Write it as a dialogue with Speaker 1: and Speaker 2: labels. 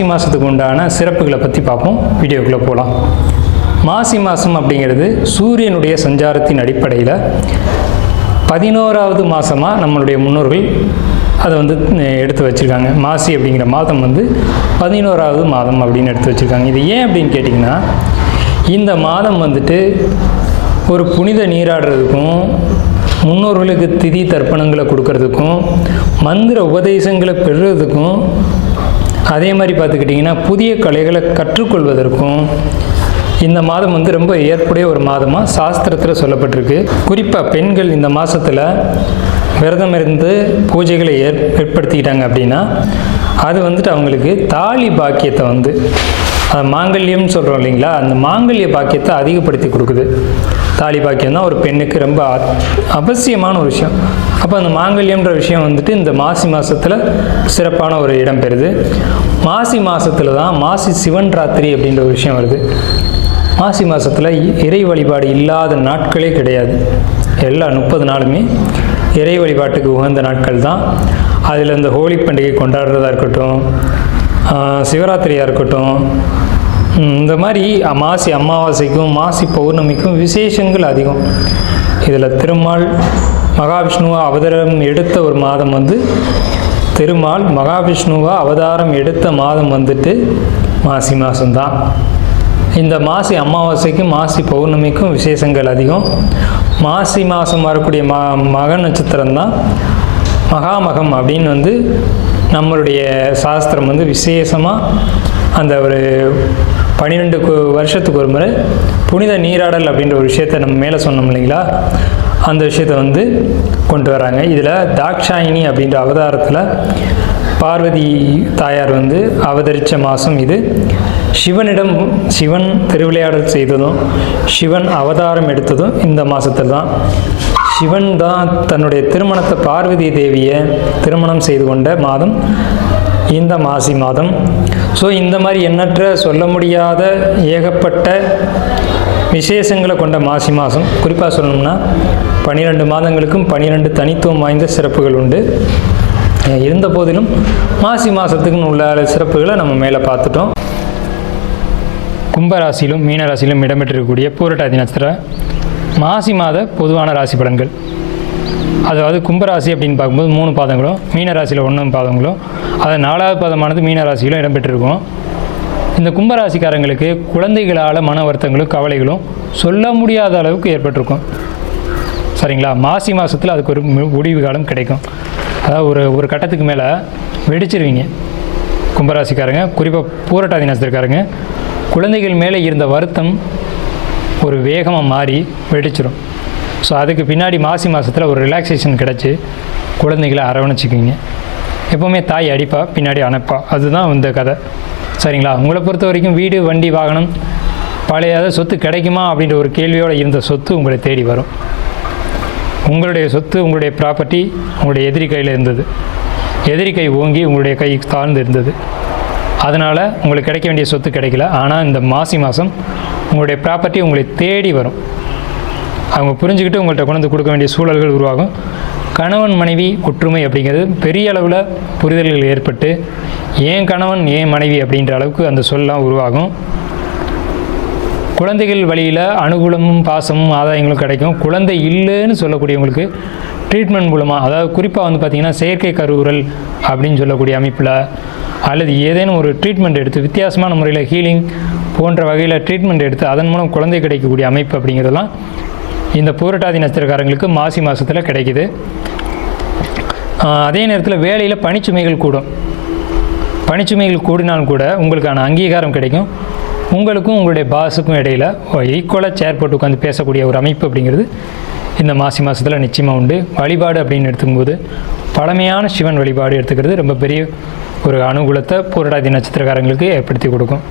Speaker 1: மாசி மாதத்துக்கு உண்டான சிறப்புகளை பற்றி பார்ப்போம். வீடியோக்குள்ளே போகலாம் மாசி மாதம் அப்படிங்கிறது சூரியனுடைய சஞ்சாரத்தின் அடிப்படையில் பதினோராவது மாதமாக நம்மளுடைய முன்னோர்கள் அதை வந்து எடுத்து வச்சுருக்காங்க. மாசி அப்படிங்கிற மாதம் வந்து பதினோராவது மாதம் அப்படின்னு எடுத்து வச்சுருக்காங்க. இது ஏன் அப்படின்னு கேட்டிங்கன்னா இந்த மாதம் வந்துட்டு ஒரு புனித நீராடுறதுக்கும் முன்னோர்களுக்கு திதி தர்ப்பணங்களை கொடுக்கறதுக்கும் மந்திர உபதேசங்களை பெறுறதுக்கும் அதே மாதிரி பார்த்துக்கிட்டிங்கன்னா புதிய கலைகளை கற்றுக்கொள்வதற்கும் இந்த மாதம் வந்து ரொம்ப ஏற்புடைய ஒரு மாதமாக சாஸ்திரத்தில் சொல்லப்பட்டிருக்கு. குறிப்பாக பெண்கள் இந்த மாதத்தில் விரதம் இருந்து பூஜைகளை ஏற் ஏற்படுத்திக்கிட்டாங்க அப்படின்னா அது வந்துட்டு அவங்களுக்கு தாலி பாக்கியத்தை வந்து அது மாங்கல்யம்னு சொல்கிறோம் இல்லைங்களா? அந்த மாங்கல்ய பாக்கியத்தை அதிகப்படுத்தி கொடுக்குது. தாலி பாக்கியம் தான் ஒரு பெண்ணுக்கு ரொம்ப அவசியமான ஒரு விஷயம். அப்போ அந்த மாங்கல்யம்ன்ற விஷயம் வந்துட்டு இந்த மாசி மாதத்தில் சிறப்பான ஒரு இடம் பெறுது. மாசி மாதத்தில் தான் மாசி சிவன் ராத்திரி அப்படின்ற ஒரு விஷயம் வருது. மாசி மாதத்தில் இறை வழிபாடு இல்லாத நாட்களே கிடையாது. எல்லா முப்பது நாளுமே இறை வழிபாட்டுக்கு உகந்த நாட்கள் தான். அதில் இந்த ஹோலி பண்டிகை கொண்டாடுறதா இருக்கட்டும் சிவராத்திரியாக இருக்கட்டும் இந்த மாதிரி மாசி அமாவாசைக்கும் மாசி பௌர்ணமிக்கும் விசேஷங்கள் அதிகம். இதில் திருமால் மகாவிஷ்ணுவா அவதாரம் எடுத்த ஒரு மாதம் வந்து திருமால் மகாவிஷ்ணுவா அவதாரம் எடுத்த மாதம் வந்துட்டு மாசி மாதம்தான் இந்த மாசி அமாவாசைக்கும் மாசி பௌர்ணமிக்கும் விசேஷங்கள் அதிகம். மாசி மாதம் வரக்கூடிய ம மக நட்சத்திரம் தான் மகாமகம் அப்படின்னு வந்து நம்மளுடைய சாஸ்திரம் வந்து விசேஷமாக அந்த ஒரு பன்னிரெண்டு வருஷத்துக்கு ஒரு முறை புனித நீராடல் அப்படின்ற ஒரு விஷயத்தை நம்ம மேலே சொன்னோம் இல்லைங்களா? அந்த விஷயத்தை வந்து கொண்டு வராங்க. இதில் தாக்ஷாயினி அப்படின்ற அவதாரத்தில் பார்வதி தாயார் வந்து அவதரித்த மாதம் இது. சிவனிடம் சிவன் திருவிளையாடல் செய்ததும் சிவன் அவதாரம் எடுத்ததும் இந்த மாதத்தில் தான். சிவன் தான் தன்னுடைய திருமணத்தை பார்வதி தேவியை திருமணம் செய்து கொண்ட மாதம். இந்த மாசி மாதம் ஸோ இந்த மாதிரி எண்ணற்ற சொல்ல முடியாத ஏகப்பட்ட விசேஷங்களை கொண்ட மாசி மாதம் குறிப்பாக சொல்லணும்னா பன்னிரெண்டு மாதங்களுக்கும் பன்னிரெண்டு தனித்துவம் வாய்ந்த சிறப்புகள் உண்டு. இருந்த போதிலும் மாசி மாதத்துக்குன்னு உள்ள சிறப்புகளை நம்ம மேலே பார்த்துட்டோம். கும்பராசியிலும் மீனராசியிலும் இடம்பெற்றிருக்கக்கூடிய பூரட்டாதி நட்சத்திர மாசி மாத பொதுவான ராசி பலன்கள். அதாவது கும்பராசி அப்படின்னு பார்க்கும்போது மூணு பாதங்களும் மீனராசியில் ஒன்று பாதங்களும் அது நாலாவது பாதமானது மீனராசியிலும் இடம்பெற்றிருக்கும். இந்த கும்பராசிக்காரங்களுக்கு குழந்தைகளால் மன வருத்தங்களும் கவலைகளும் சொல்ல முடியாத அளவுக்கு ஏற்பட்டிருக்கும். சரிங்களா? மாசி மாதத்தில் அதுக்கு ஒரு மு- முடிவு காலம் கிடைக்கும். அதாவது ஒரு ஒரு கட்டத்துக்கு மேலே வெடிச்சிருவீங்க. கும்பராசிக்காரங்க குறிப்பாக பூரட்டாதி நட்சத்திரக்காரங்க குழந்தைகள் மேலே இருந்த வருத்தம் ஒரு வேகமாக மாறி வெடிச்சிரும். ஸோ அதுக்கு பின்னாடி மாசி மாதத்தில் ஒரு ரிலாக்ஸேஷன் கிடச்சி குழந்தைகளை அரவணைச்சிக்கிங்க எப்போவுமே தாய் அடிப்பா பின்னாடி அணைப்பா. அதுதான் இந்த கதை. சரிங்களா? உங்களை பொறுத்த வரைக்கும் வீடு வண்டி வாகனம் பழைய சொத்து கிடைக்குமா அப்படின்ற ஒரு கேள்வியோடு இருந்த சொத்து உங்களை தேடி வரும். உங்களுடைய சொத்து உங்களுடைய ப்ராப்பர்ட்டி உங்களுடைய எதிரி கையில் இருந்தது. எதிரி கை ஓங்கி உங்களுடைய கை தாழ்ந்து இருந்தது. அதனால் உங்களுக்கு கிடைக்க வேண்டிய சொத்து கிடைக்கல. ஆனால் இந்த மாசி மாதம் உங்களுடைய ப்ராப்பர்ட்டி உங்களை தேடி வரும். அவங்க புரிஞ்சுக்கிட்டு உங்கள்கிட்ட கொண்டு வந்து கொடுக்க வேண்டிய சூழல்கள் உருவாகும். கணவன் மனைவி ஒற்றுமை அப்படிங்கிறது பெரிய அளவில் புரிதல்கள் ஏற்பட்டு ஏன் கணவன் ஏன் மனைவி அப்படின்ற அளவுக்கு அந்த சொல்லலாம் உருவாகும். குழந்தைகள் வழியில் அனுகூலமும் பாசமும் ஆதாயங்களும் கிடைக்கும். குழந்தை இல்லைன்னு சொல்லக்கூடியவங்களுக்கு ட்ரீட்மெண்ட் மூலமாக அதாவது குறிப்பாக வந்து பார்த்திங்கன்னா செயற்கை கருவுரல் அப்படின்னு சொல்லக்கூடிய அமைப்பில் அல்லது ஏதேனும் ஒரு ட்ரீட்மெண்ட் எடுத்து வித்தியாசமான முறையில் ஹீலிங் போன்ற வகையில் ட்ரீட்மெண்ட் எடுத்து அதன் மூலம் குழந்தை கிடைக்கக்கூடிய அமைப்பு அப்படிங்கிறதெல்லாம் இந்த பூரட்டாதி நட்சத்திரக்காரங்களுக்கு மாசி மாதத்தில் கிடைக்குது. அதே நேரத்தில் வேலையில் பணிச்சுமைகள் கூடும். பணிச்சுமைகள் கூடினாலும் கூட உங்களுக்கான அங்கீகாரம் கிடைக்கும். உங்களுக்கும் உங்களுடைய பாஸுக்கும் இடையில் ஈக்குவலாக சேர் போட்டு உட்காந்து பேசக்கூடிய ஒரு அமைப்பு அப்படிங்கிறது இந்த மாசி மாதத்தில் நிச்சயமாக உண்டு. வழிபாடு அப்படின்னு எடுத்துக்கும்போது பழமையான சிவன் வழிபாடு எடுத்துக்கிறது ரொம்ப பெரிய ஒரு அனுகூலத்தை பூரடாதி நட்சத்திரக்காரங்களுக்கு ஏற்படுத்தி கொடுக்கும்.